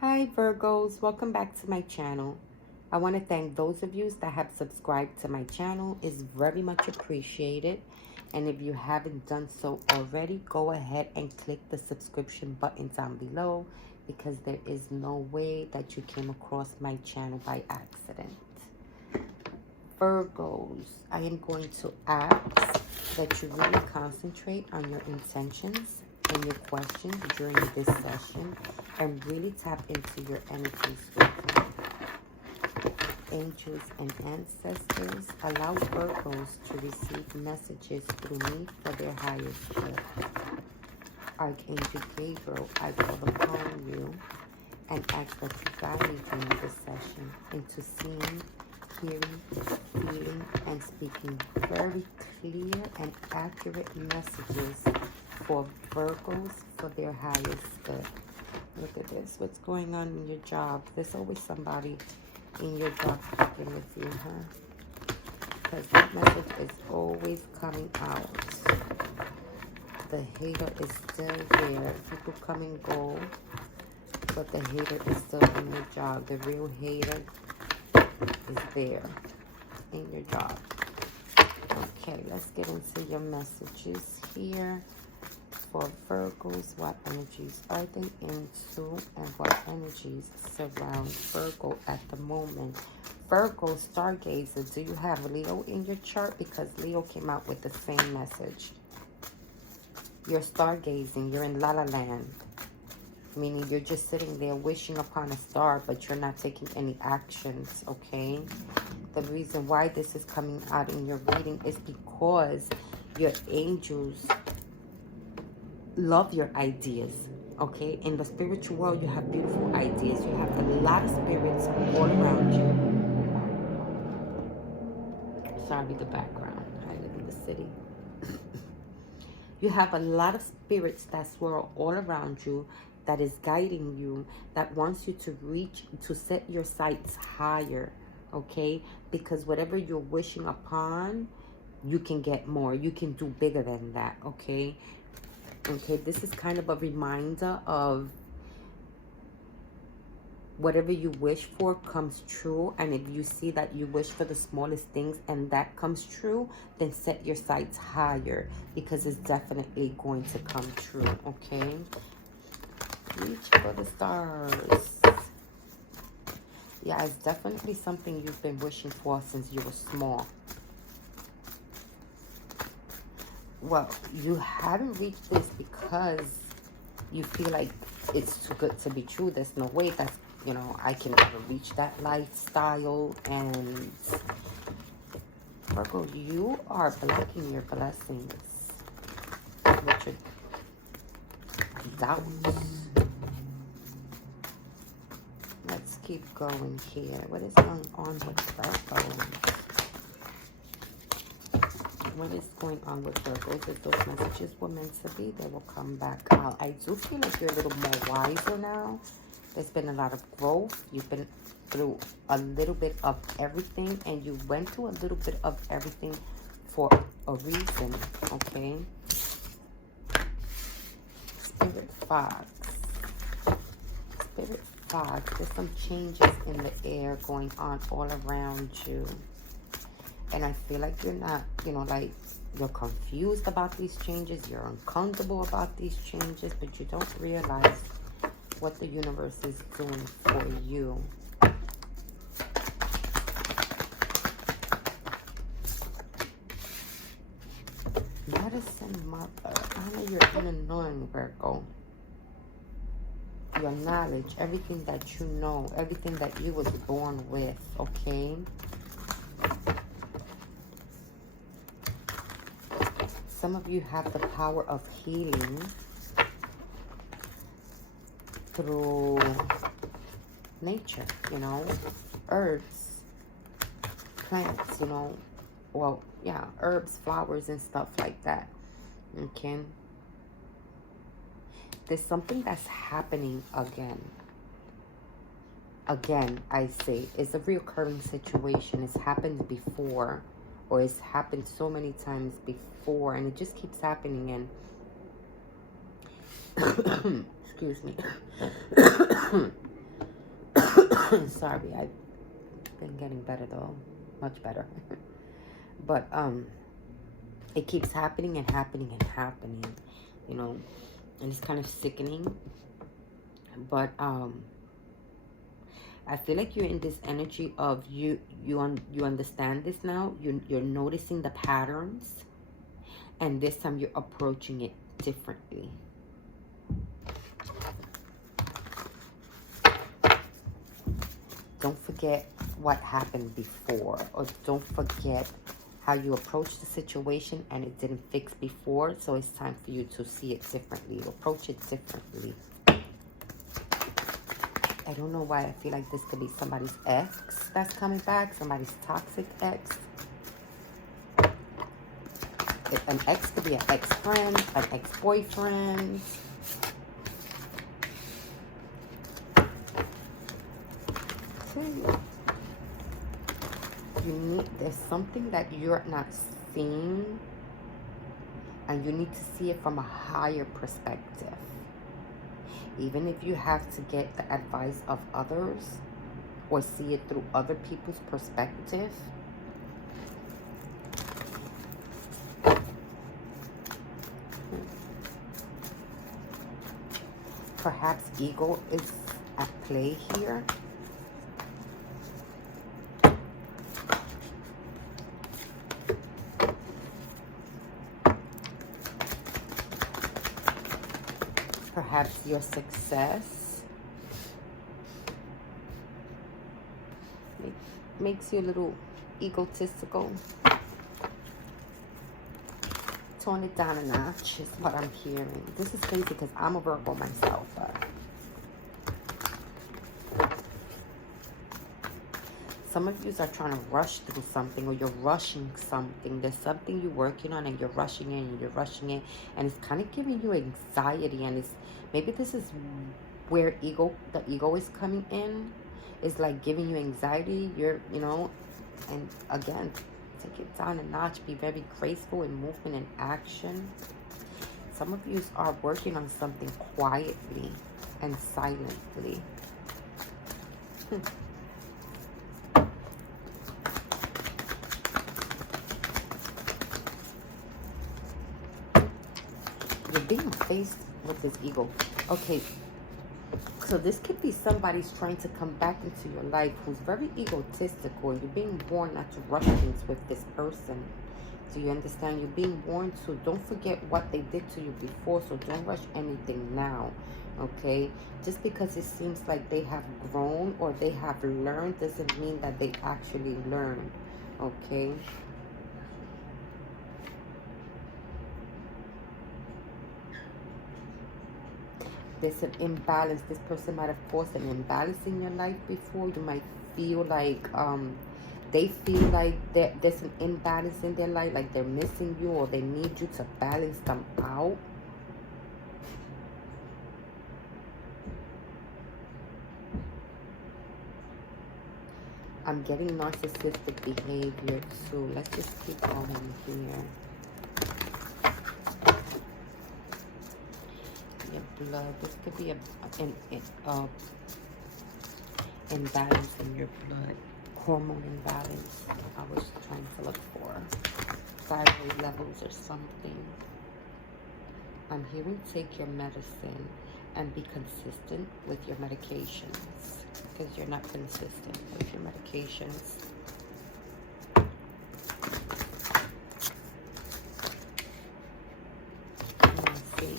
Hi Virgos, welcome back to my channel. I want to thank those of you that have subscribed to my channel. It's very much appreciated. And if you haven't done so already, go ahead and click the subscription button down below because there is no way that you came across my channel by accident. Virgos, I am going to ask that you really concentrate on your intentions and your questions during this session and really tap into your energies with me. Angels and ancestors, allow Virgos to receive messages through me for their highest good. Archangel Gabriel, I call upon you and ask that you guide me during this session into seeing, hearing, feeling, and speaking very clear and accurate messages for Virgos for their highest good. Look at this. What's going on in your job? There's always somebody in your job talking with you, huh? Because that message is always coming out. The hater is still there. People come and go, but the hater is still in your job. The real hater is there in your job. Okay, let's get into your messages here for Virgos. What energies are they into and what energies surround Virgo at the moment? Virgo stargazer, do you have Leo in your chart? Because Leo came out with the same message. You're stargazing, you're in La La Land, meaning you're just sitting there wishing upon a star, but you're not taking any actions, okay? The reason why this is coming out in your reading is because your angels love your ideas, okay? In the spiritual world, you have beautiful ideas. You have a lot of spirits all around you. Sorry, the background. I live in the city. You have a lot of spirits that swirl all around you, that is guiding you, that wants you to reach, to set your sights higher, okay? Because whatever you're wishing upon, you can get more. You can do bigger than that, okay? Okay, this is kind of a reminder of whatever you wish for comes true. And if you see that you wish for the smallest things and that comes true, then set your sights higher because it's definitely going to come true, okay? Reach for the stars. Yeah, it's definitely something you've been wishing for since you were small. Well, you haven't reached this because you feel like it's too good to be true. There's no way that's, you know, I can ever reach that lifestyle. And Virgo, you are blocking your blessings with your doubts. Let's keep going here. What is going on with Virgo? What is going on with Virgos? If those messages were meant to be, they will come back out. I do feel like you're a little more wiser now. There's been a lot of growth. You've been through a little bit of everything, and you went through a little bit of everything for a reason, okay? Spirit Fox. Spirit Fox. There's some changes in the air going on all around you. And I feel like you're not, you know, like you're confused about these changes. You're uncomfortable about these changes, but you don't realize what the universe is doing for you. Medicine Mother. Honor your inner knowing, Virgo. Your knowledge, everything that you know, everything that you was born with, okay? Some of you have the power of healing through nature, you know, herbs, plants, you know, well, yeah, herbs, flowers, and stuff like that, okay? There's something that's happening again. Again, I say, it's a reoccurring situation. It's happened before, or it's happened so many times before, and it just keeps happening. And excuse me. Sorry, I've been getting better though. Much better. But it keeps happening and happening and happening, you know, and it's kind of sickening. But I feel like you're in this energy of you understand this now. You're noticing the patterns, and this time you're approaching it differently. Don't forget what happened before, or don't forget how you approached the situation and it didn't fix before. So it's time for you to see it differently, approach it differently. I don't know why I feel like this could be somebody's ex that's coming back, somebody's toxic ex. An ex could be an ex-friend, an ex-boyfriend. There's something that you're not seeing, and you need to see it from a higher perspective. Even if you have to get the advice of others or see it through other people's perspective, perhaps ego is at play here. Perhaps your success makes you a little egotistical. Tone it down a notch is what I'm hearing. This is crazy because I'm a Virgo myself, but some of you are trying to rush through something, or you're rushing something. There's something you're working on and you're rushing it and you're rushing it, and it's kind of giving you anxiety. And it's maybe this is where the ego is coming in. It's like giving you anxiety. You know, and again, take it down a notch. Be very graceful in movement and action. Some of you are working on something quietly and silently. You're being faced with this ego. Okay, so this could be somebody's trying to come back into your life who's very egotistical. You're being warned not to rush things with this person. Do you understand? You're being warned to don't forget what they did to you before, so don't rush anything now. Okay, just because it seems like they have grown or they have learned doesn't mean that they actually learned. Okay. There's an imbalance. This person might have caused an imbalance in your life before. You might feel like they feel like there's an imbalance in their life, like they're missing you, or they need you to balance them out. I'm getting narcissistic behavior too. Let's just keep going here. Your blood. This could be imbalance in your blood. Hormone imbalance. I was trying to look for thyroid levels or something. I'm hearing take your medicine and be consistent with your medications, because you're not consistent with your medications. Let's see.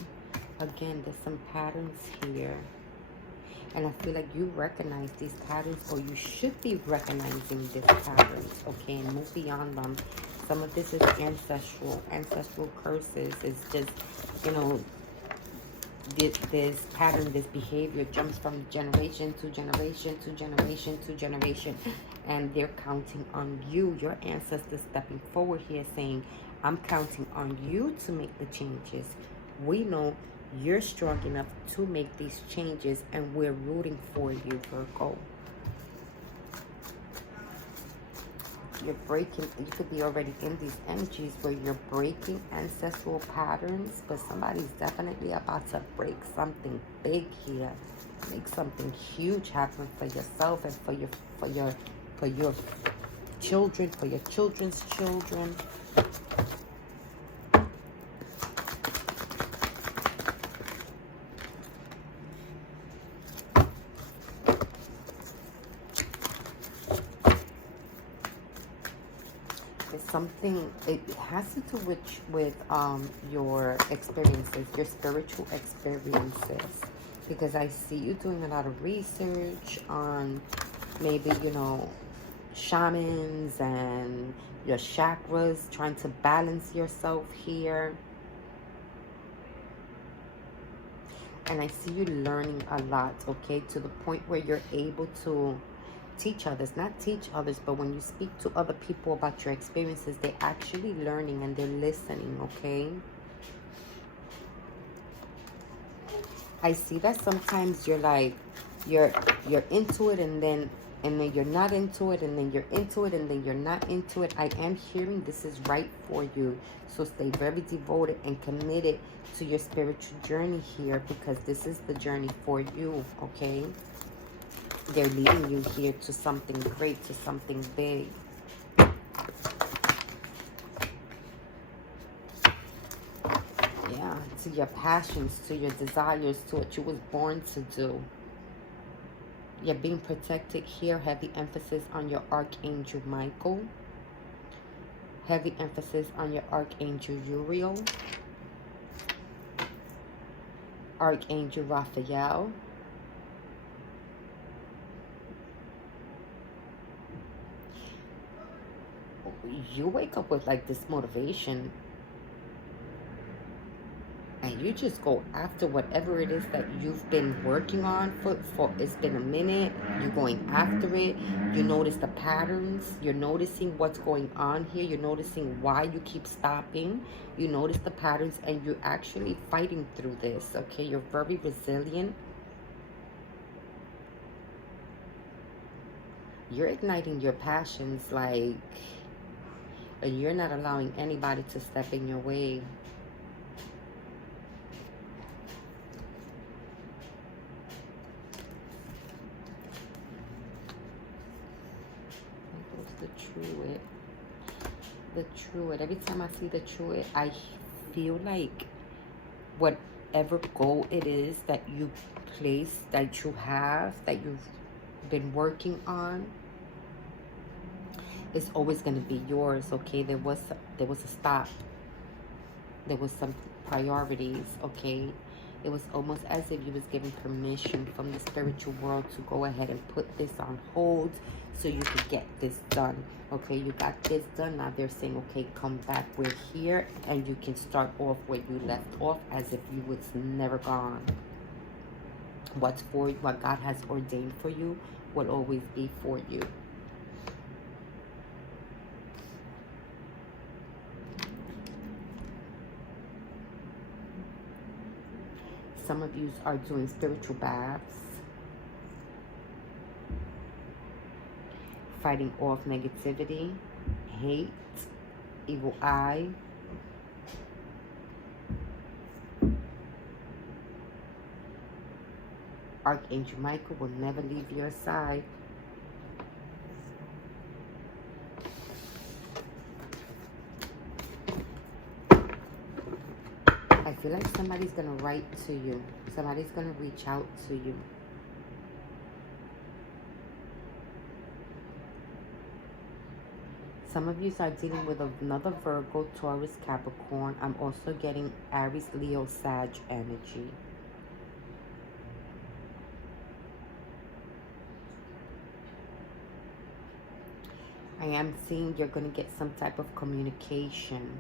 Again, there's some patterns here. And I feel like you recognize these patterns, or you should be recognizing these patterns, okay, and move beyond them. Some of this is ancestral curses. It's just, you know, this pattern, this behavior jumps from generation to generation to generation to generation, and they're counting on you, your ancestors, stepping forward here saying, I'm counting on you to make the changes. We know you're strong enough to make these changes, and we're rooting for you, Virgo. You're breaking, you could be already in these energies where you're breaking ancestral patterns, but somebody's definitely about to break something big here. Make something huge happen for yourself and for your children, for your children's children. Something, it has to do with your experiences, your spiritual experiences, because I see you doing a lot of research on maybe, you know, shamans and your chakras, trying to balance yourself here. And I see you learning a lot, okay, to the point where you're able to teach others, not teach others, but when you speak to other people about your experiences, they're actually learning and they're listening, okay? I see that sometimes you're like, you're into it and then you're not into it, and then you're into it and then you're not into it. I am hearing this is right for you. So stay very devoted and committed to your spiritual journey here, because this is the journey for you, okay? They're leading you here to something great, to something big. Yeah, to your passions, to your desires, to what you was born to do. You're being protected here. Heavy emphasis on your Archangel Michael. Heavy emphasis on your Archangel Uriel. Archangel Raphael. You wake up with like this motivation and you just go after whatever it is that you've been working on for it's been a minute. You're going after it. You notice the patterns. You're noticing what's going on here. You're noticing why you keep stopping. You notice the patterns and you're actually fighting through this, okay? You're very resilient. You're igniting your passions, like, and you're not allowing anybody to step in your way. The Truant. The Truant. Every time I see the Truant, I feel like whatever goal it is that you place, that you have, that you've been working on, it's always going to be yours, okay? There was a stop. There was some priorities, okay? It was almost as if you was given permission from the spiritual world to go ahead and put this on hold so you could get this done, okay? You got this done. Now they're saying, okay, come back. We're here, and you can start off where you left off, as if you was never gone. What's for you, what God has ordained for you, will always be for you. Some of you are doing spiritual baths, fighting off negativity, hate, evil eye. Archangel Michael will never leave your side. I feel like somebody's going to write to you. Somebody's going to reach out to you. Some of you are dealing with another Virgo, Taurus, Capricorn. I'm also getting Aries, Leo, Sag energy. I am seeing you're going to get some type of communication.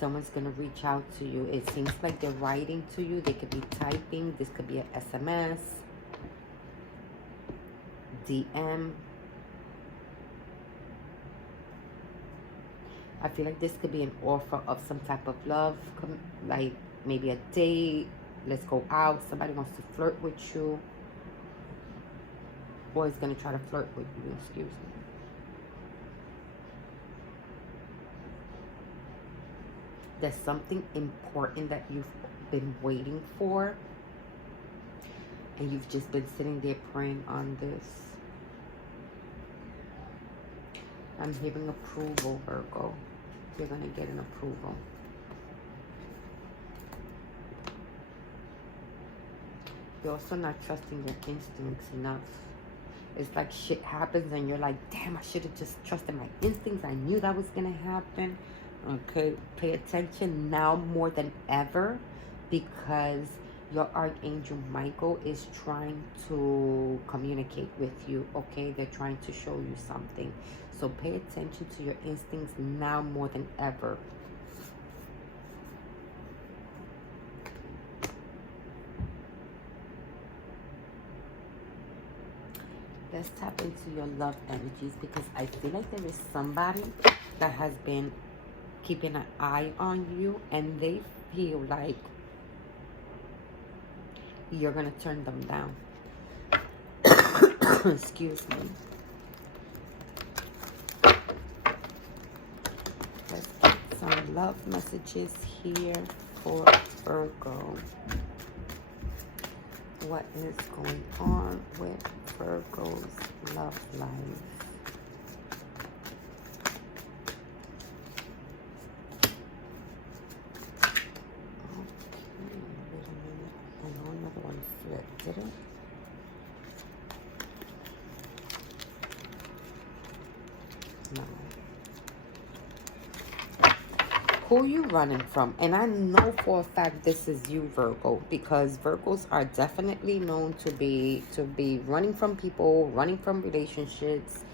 Someone's going to reach out to you. It seems like they're writing to you. They could be typing. This could be an SMS, DM. I feel like this could be an offer of some type of love, like maybe a date. Let's go out. Somebody wants to flirt with you. Or is going to try to flirt with you. Excuse me. There's something important that you've been waiting for, and you've just been sitting there praying on this. I'm hearing approval, Virgo. You're going to get an approval. You're also not trusting your instincts enough. It's like shit happens and you're like, damn, I should have just trusted my instincts. I knew that was going to happen. Okay, pay attention now more than ever, because your Archangel Michael is trying to communicate with you, okay? They're trying to show you something. So pay attention to your instincts now more than ever. Let's tap into your love energies, because I feel like there is somebody that has been keeping an eye on you, and they feel like you're going to turn them down. Excuse me. Let's get some love messages here for Virgo. What is going on with Virgo's love life? Did it? No. Who are you running from? And I know for a fact this is you, Virgo, because Virgos are definitely known to be running from people, running from relationships,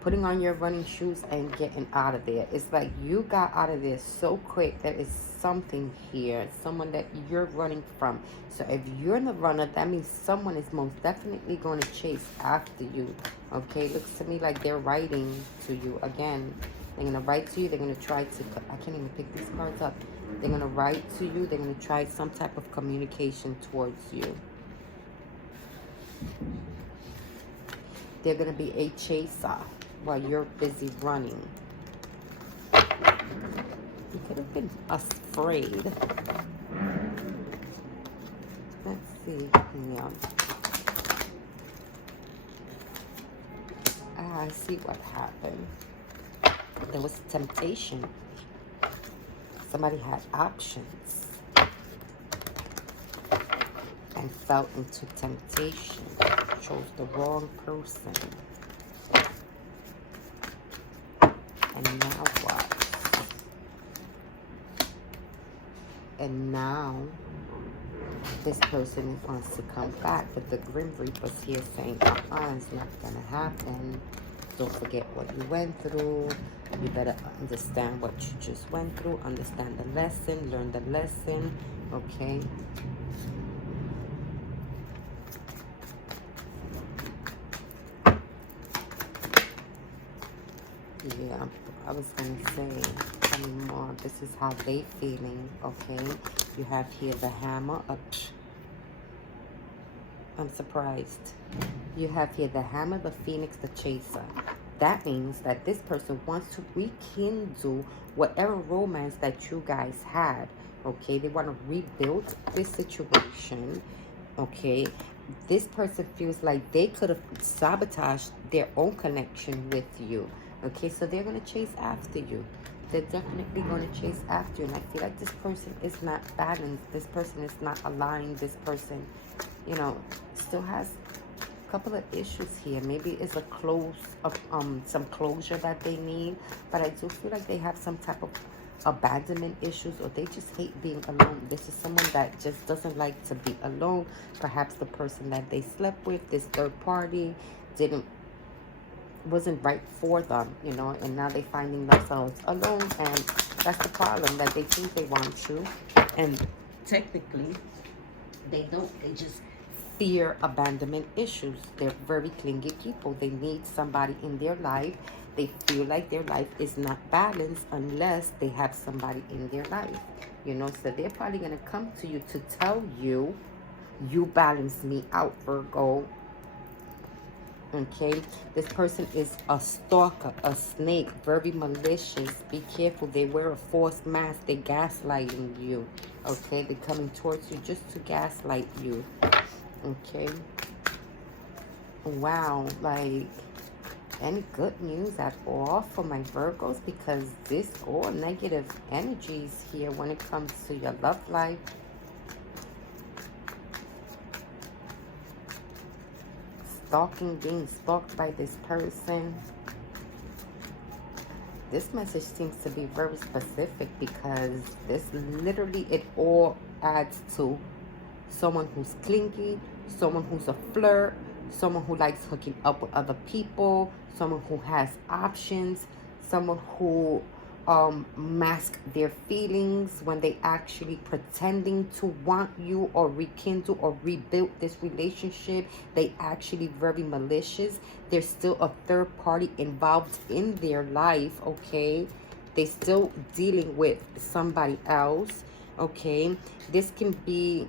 putting on your running shoes and getting out of there. It's like you got out of there so quick. There is something here, someone that you're running from. So if you're in the runner, that means someone is most definitely going to chase after you. Okay, looks to me like they're writing to you again. They're going to write to you. They're going to try to, I can't even pick these cards up. They're going to write to you. They're going to try some type of communication towards you. They're going to be a chaser while you're busy running. You could have been afraid. Let's see. Yeah. I see what happened. There was temptation. Somebody had options and fell into temptation. Chose the wrong person. And now what? And now this person wants to come back, but the Grim Reaper's here saying, it's not gonna happen. Don't forget what you went through. You better understand what you just went through. Understand the lesson. Learn the lesson. Okay? Yeah, I was going to say, tell me more. This is how they feeling, okay? You have here the hammer. I'm surprised. You have here the hammer, the phoenix, the chaser. That means that this person wants to rekindle whatever romance that you guys had, okay? They want to rebuild this situation, okay? This person feels like they could have sabotaged their own connection with you, okay? So they're going to chase after you. They're definitely going to chase after you. And I feel like this person is not balanced. This person is not aligned. This person, you know, still has a couple of issues here. Maybe it's a some closure that they need. But I do feel like they have some type of abandonment issues, or they just hate being alone. This is someone that just doesn't like to be alone. Perhaps the person that they slept with, this third party, wasn't right for them, you know, and now they're finding themselves alone, and that's the problem, that they think they want you, and technically they don't. They just fear abandonment issues. They're very clingy people. They need somebody in their life. They feel like their life is not balanced unless they have somebody in their life, you know. So they're probably going to come to you to tell you, you balance me out, Virgo. Okay, this person is a stalker, a snake, very malicious. Be careful. They wear a false mask. They're gaslighting you. Okay, they're coming towards you just to gaslight you. Okay. Wow, like any good news at all for my Virgos? Because this all negative energies here when it comes to your love life. Stalking, being stalked by this person. This message seems to be very specific because this literally, it all adds to someone who's clingy, someone who's a flirt, someone who likes hooking up with other people, someone who has options, someone who mask their feelings when they actually pretending to want you or rekindle or rebuild this relationship. They actually very malicious. There's still a third party involved in their life, okay? They still dealing with somebody else, okay? This can be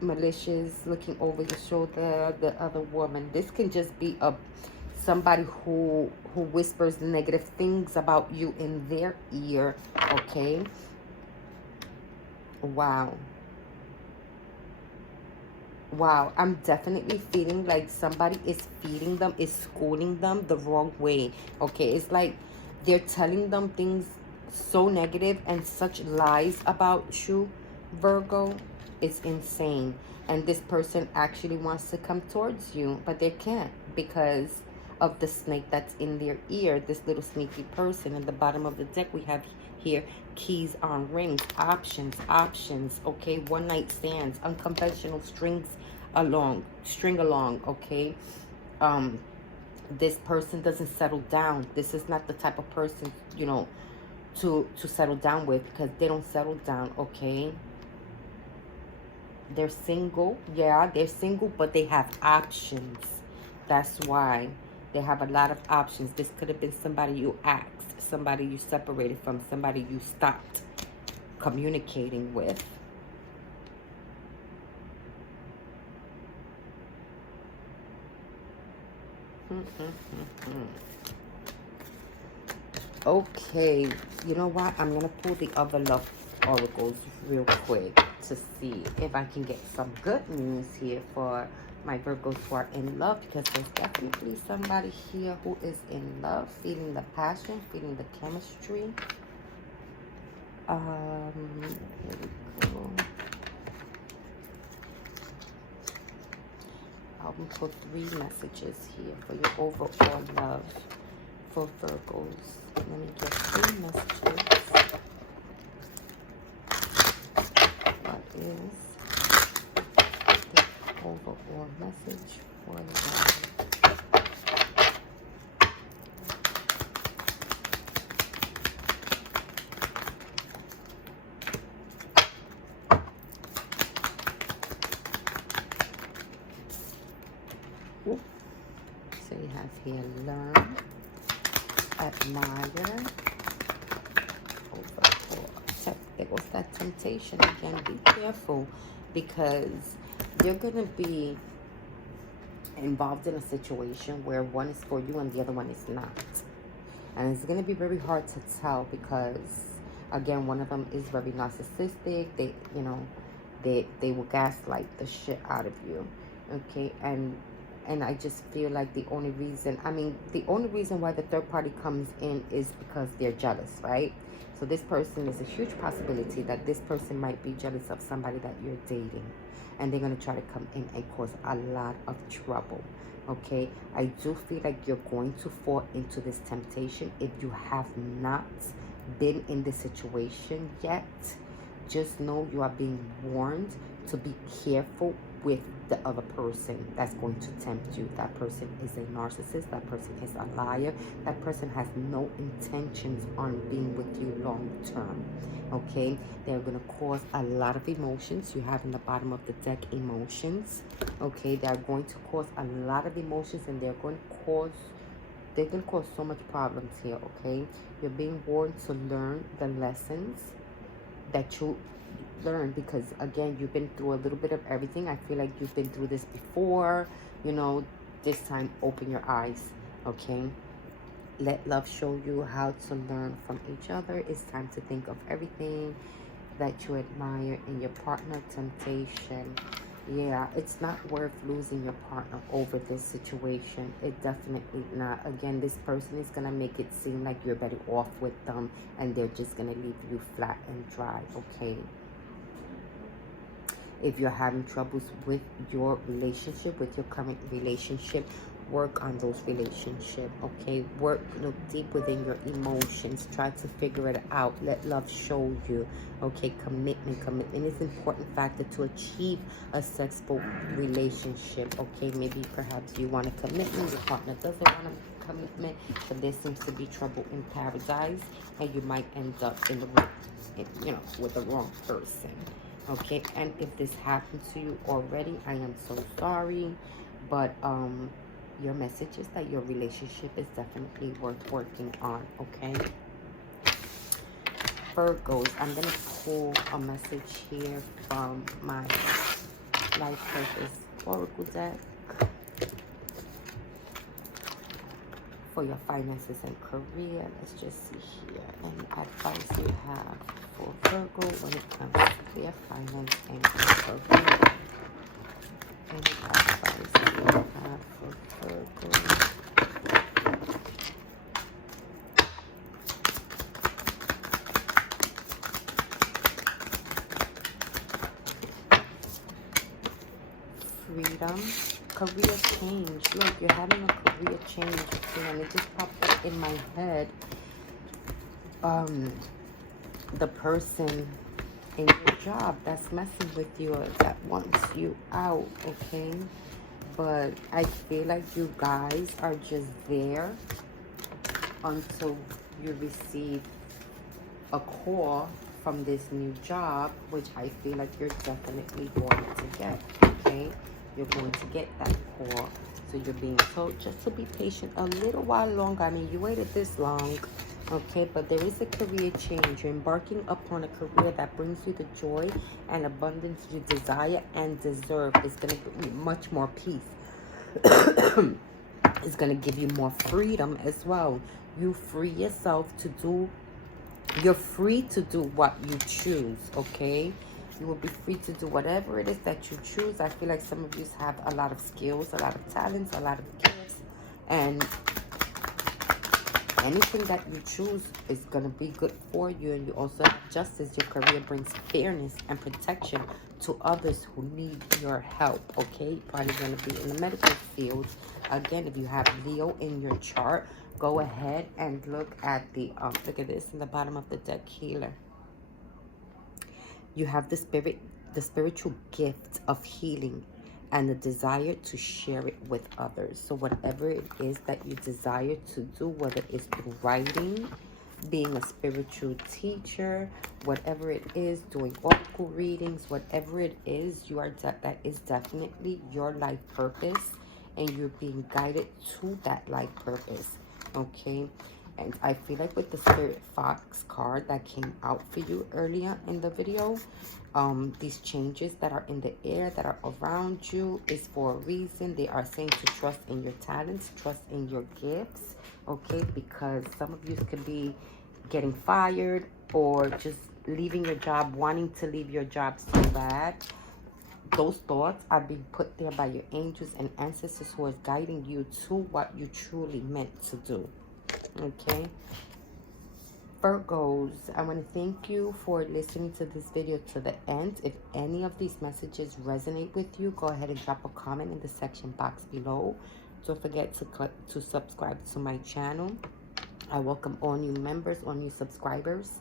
malicious, looking over your shoulder, the other woman. This can just be somebody who whispers negative things about you in their ear, okay? Wow. Wow, I'm definitely feeling like somebody is feeding them, is schooling them the wrong way, okay? It's like they're telling them things so negative and such lies about you, Virgo. It's insane. And this person actually wants to come towards you, but they can't because of the snake that's in their ear, this little sneaky person. At the bottom of the deck, we have here keys on rings, options, okay? One night stands, unconventional string along, okay? This person doesn't settle down. This is not the type of person, you know, to settle down with, because they don't settle down, okay? They're single. Yeah, they're single, but they have options. That's why they have a lot of options. This could have been somebody you asked, somebody you separated from, somebody you stopped communicating with. Okay, you know what? I'm going to pull the other love oracles real quick to see if I can get some good news here for my Virgos who are in love, because there's definitely somebody here who is in love, feeling the passion, feeling the chemistry. Here we go. I'll put 3 messages here for your overall love for Virgos. Let me get 3 messages. What is the overall message for love? So you have here learn, admire, overall. There goes that temptation again. Be careful, because you're going to be involved in a situation where one is for you and the other one is not. And it's going to be very hard to tell because, again, one of them is very narcissistic. They, you know, they will gaslight the shit out of you, okay? And I just feel like the only reason why the third party comes in is because they're jealous, right? So this person, is a huge possibility that this person might be jealous of somebody that you're dating. And they're going to try to come in and cause a lot of trouble, okay? I do feel like you're going to fall into this temptation. If you have not been in this situation yet, just know you are being warned to be careful with the other person that's going to tempt you. That person is a narcissist. That person is a liar. That person has no intentions on being with you long term, okay? They're going to cause a lot of emotions. You have in the bottom of the deck emotions, okay? They're going to cause a lot of emotions, and they're going to cause so much problems here, okay? You're being warned to learn the lessons that you learn, because again, you've been through a little bit of everything. I feel like you've been through this before, you know. this time, open your eyes, okay? Let love show you how to learn from each other. It's time to think of everything that you admire in your partner. Temptation. Yeah, it's not worth losing your partner over this situation. It definitely not. Again, this person is going to make it seem like you're better off with them, and they're just going to leave you flat and dry, okay? If you're having troubles with your relationship, with your current relationship, work on those relationships, okay? Look deep within your emotions. Try to figure it out. Let love show you, okay? Commitment is an important factor to achieve a successful relationship, okay? Maybe perhaps you want a commitment, your partner doesn't want a commitment, but there seems to be trouble in paradise, and you might end up in the with the wrong person. Okay, and if this happened to you already, I am so sorry, but your message is that your relationship is definitely worth working on, okay? Virgos, I'm gonna pull a message here from my Life Purpose Oracle deck for your finances and career. Let's just see here, and advice you have for Virgo when it comes to their finance and career. Any advice you have for Virgo? Freedom, career change. Look, you're having a career change, okay, and it just popped up in my head. The person in your job that's messing with you, or that wants you out, okay? But I feel like you guys are just there until you receive a call from this new job, which I feel like you're definitely going to get, okay? You're going to get that call. So you're being told just to be patient a little while longer. I mean, you waited this long, okay? But there is a career change. You're embarking upon a career that brings you the joy and abundance you desire and deserve. It's going to bring you much more peace. It's going to give you more freedom as well. You free yourself to do, you're free to do what you choose, okay? You will be free to do whatever it is that you choose. I feel like some of you have a lot of skills, a lot of talents, a lot of gifts, and anything that you choose is going to be good for you. And you also have justice. Your career brings fairness and protection to others who need your help, okay? You're probably going to be in the medical field. Again, if you have Leo in your chart, go ahead and look at the look at this in the bottom of the deck, Healer. You have the spiritual gift of healing and the desire to share it with others. So whatever it is that you desire to do, whether it's through writing, being a spiritual teacher, whatever it is, doing oracle readings, whatever it is, that is definitely your life purpose, and you're being guided to that life purpose, okay? And I feel like with the Spirit Fox card that came out for you earlier in the video, these changes that are in the air, that are around you, is for a reason. They are saying to trust in your talents, trust in your gifts, okay? Because some of you could be getting fired or just leaving your job, wanting to leave your job so bad. Those thoughts are being put there by your angels and ancestors who are guiding you to what you truly meant to do. Okay, Virgos, I want to thank you for listening to this video to the end. If any of these messages resonate with you, go ahead and drop a comment in the section box below. Don't forget to subscribe to my channel. I welcome all new members, all new subscribers.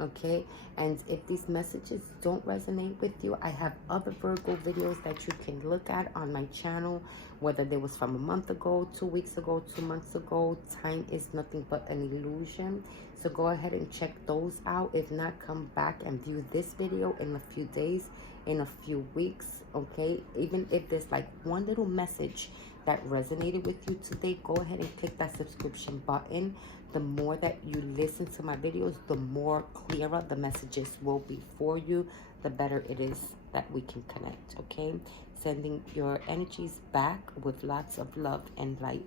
Okay, and if these messages don't resonate with you, I have other Virgo videos that you can look at on my channel, whether they was from a month ago, 2 weeks ago, 2 months ago. Time is nothing but an illusion, so go ahead and check those out. If not, come back and view this video in a few days, in a few weeks, okay? Even if there's like one little message that resonated with you today, go ahead and click that subscription button. The more that you listen to my videos, the more clearer the messages will be for you, the better it is that we can connect, okay? Sending your energies back with lots of love and light